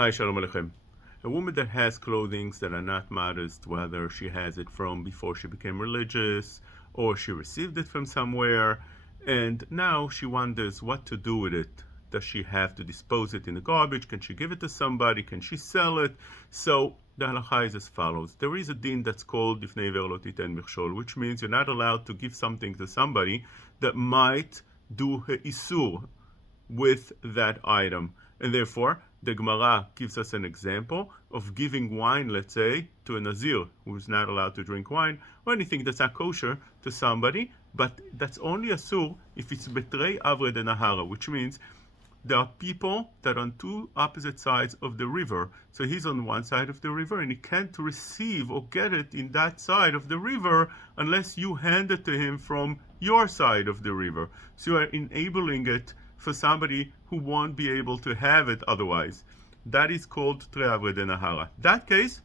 Hi, Shalom Aleichem. A woman that has clothing that are not modest, whether she has it from before she became religious or she received it from somewhere, and now she wonders what to do with it. Does she have to dispose it in the garbage? Can she give it to somebody? Can she sell it? So the halacha is as follows. There is a din that's called Lifnei Iver Lo Titen Michshol, which means you're not allowed to give something to somebody that might do a isur with that item. And therefore, the Gemara gives us an example of giving wine, let's say, to a Nazir who is not allowed to drink wine, or anything that's not kosher to somebody, but that's only asur if it's betrei avre de nahara, which means there are people that are on two opposite sides of the river. So he's on one side of the river and he can't receive or get it in that side of the river unless you hand it to him from your side of the river. So you are enabling it for somebody who won't be able to have it otherwise. That is called Trei Avre de Nahara. That case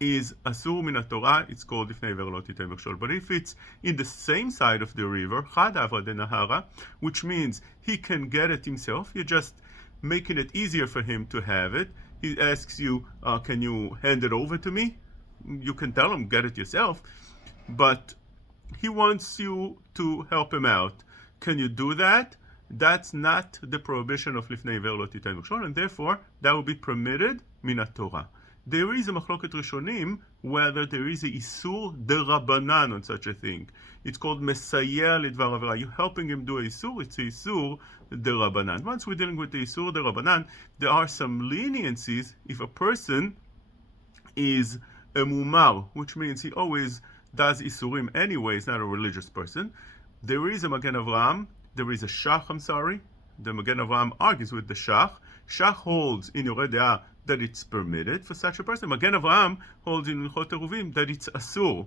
is Asur min Torah, it's called Lifnei Iver Lo Titen Michshol. But if it's in the same side of the river, Chad Avre de Nahara, which means he can get it himself, you're just making it easier for him to have it. He asks you, can you hand it over to me? You can tell him, get it yourself. But he wants you to help him out. Can you do that? That's not the prohibition of Lifnei Iver Lo Titen Michshol, and therefore that will be permitted min Torah. There is a machloket rishonim whether there is a isur derabanan on such a thing. It's called mesayeh lidvar avera. You're helping him do a isur. It's a isur derabanan. Once we're dealing with the isur derabanan, there are some leniencies if a person is a mumar, which means he always does isurim anyway. He's not a religious person. There is a Magen Avraham. There is a Shach, the Magen Avraham argues with the Shach. Shach holds in Yoreh De'ah that it's permitted for such a person. Magen Avraham holds in Hilchot Eruvin that it's asur.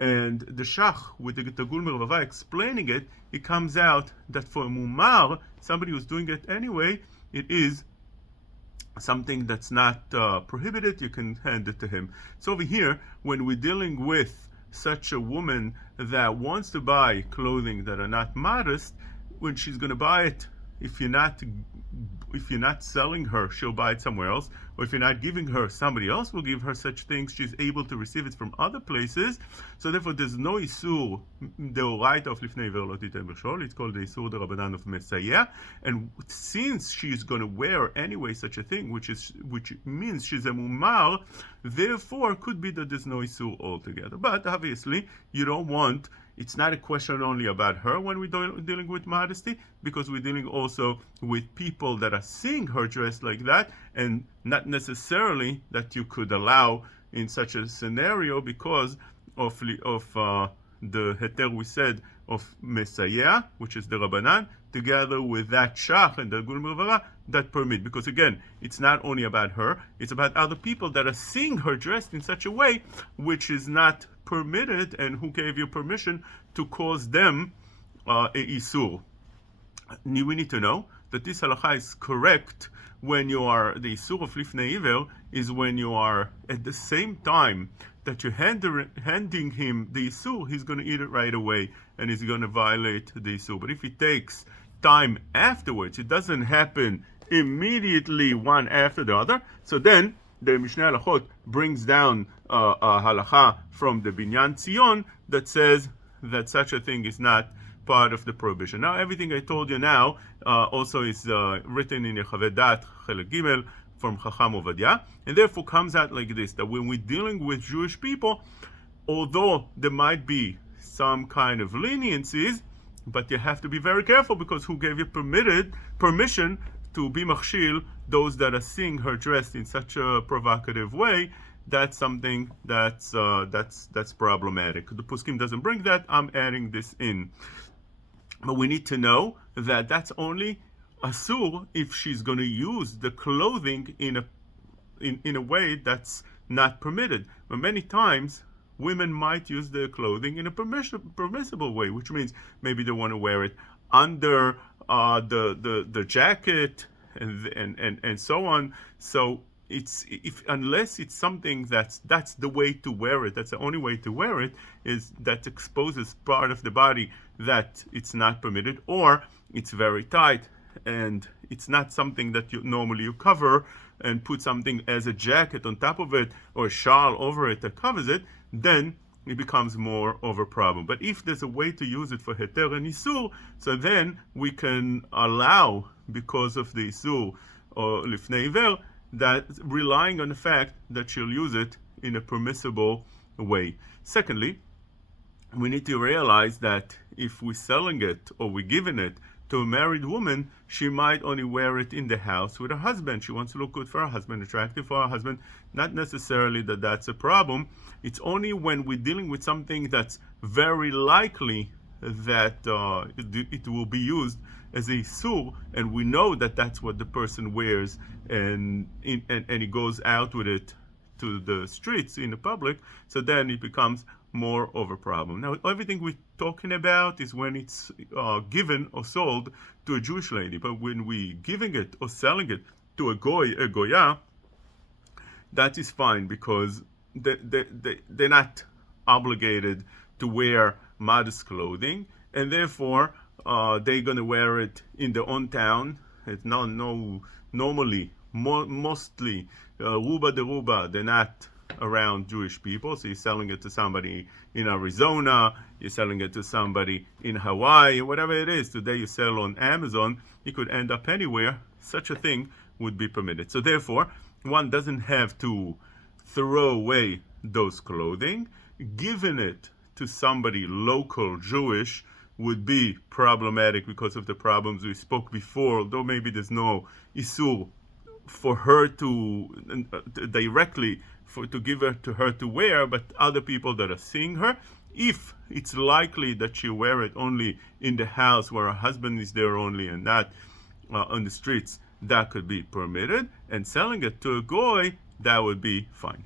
And the Shach, with the Tagul Mervava explaining it, it comes out that for a mumar, somebody who's doing it anyway, it is something that's not prohibited. You can hand it to him. So over here, when we're dealing with such a woman that wants to buy clothing that are not modest, when she's going to buy it, if you're not selling her, she'll buy it somewhere else, or if you're not giving her, somebody else will give her such things. She's able to receive it from other places. So therefore, there's no isur deoraita of lifnei iver lo titen michshol. It's called the isur derabanan of mesayeh. And since she's going to wear anyway such a thing, which means she's a mumar, therefore could be that there's no isur altogether. But obviously, you don't want. It's not a question only about her when we're dealing with modesty, because we're dealing also with people that are seeing her dressed like that, and not necessarily that you could allow in such a scenario because of the heter we said of mesayeh, which is the Rabbanan, together with that shach and the Gul Mervava that permit. Because again, it's not only about her, it's about other people that are seeing her dressed in such a way which is not permitted, and who gave you permission to cause them a isur. We need to know that this halacha is correct when you are, the isur of lifnei iver is when you are at the same time that you're handing him the isur, he's going to eat it right away and he's going to violate the isur. But if it takes time afterwards, it doesn't happen immediately one after the other, so then the Mishnah Halachot brings down a halacha from the Binyan Tzion that says that such a thing is not part of the prohibition. Now, everything I told you now also is written in Yechaveh Dat Chelek Gimel from Chacham Ovadia, and therefore comes out like this: that when we're dealing with Jewish people, although there might be some kind of leniencies, but you have to be very careful, because who gave you permission to be machshil those that are seeing her dressed in such a provocative way? That's something that's problematic. The Poskim doesn't bring that. I'm adding this in. But we need to know that that's only asur if she's going to use the clothing in a way that's not permitted. But many times women might use their clothing in a permissible way, which means maybe they want to wear it under the jacket and so on. So unless it's something that's the way to wear it, that's the only way to wear it, is that exposes part of the body that it's not permitted, or it's very tight and it's not something that you normally you cover and put something as a jacket on top of it or a shawl over it that covers it, then it becomes more of a problem. But if there's a way to use it for heter and isur, so then we can allow, because of the isur or lifnei iver, that relying on the fact that she'll use it in a permissible way. Secondly, we need to realize that if we're selling it or we're giving it to a married woman, she might only wear it in the house with her husband. She wants to look good for her husband, attractive for her husband. Not necessarily that that's a problem. It's only when we're dealing with something that's very likely that it will be used as a sur, and we know that that's what the person wears, and he goes out with it to the streets in the public, so then it becomes more of a problem. Now, everything we're talking about is when it's given or sold to a Jewish lady, but when we're giving it or selling it to a goy, a goya, that is fine, because they're not obligated to wear modest clothing, and therefore they're going to wear it in their own town. It's normally, mostly, ruba de ruba, they're not around Jewish people. So you're selling it to somebody in Arizona, you're selling it to somebody in Hawaii, whatever it is. Today you sell on Amazon, it could end up anywhere. Such a thing would be permitted. So therefore, one doesn't have to throw away those clothing. Giving it to somebody local Jewish would be problematic because of the problems we spoke before, although maybe there's no isur for her to directly to give her to her to wear, but other people that are seeing her, if it's likely that she wear it only in the house where her husband is there only and not on the streets, that could be permitted. And selling it to a goy, that would be fine.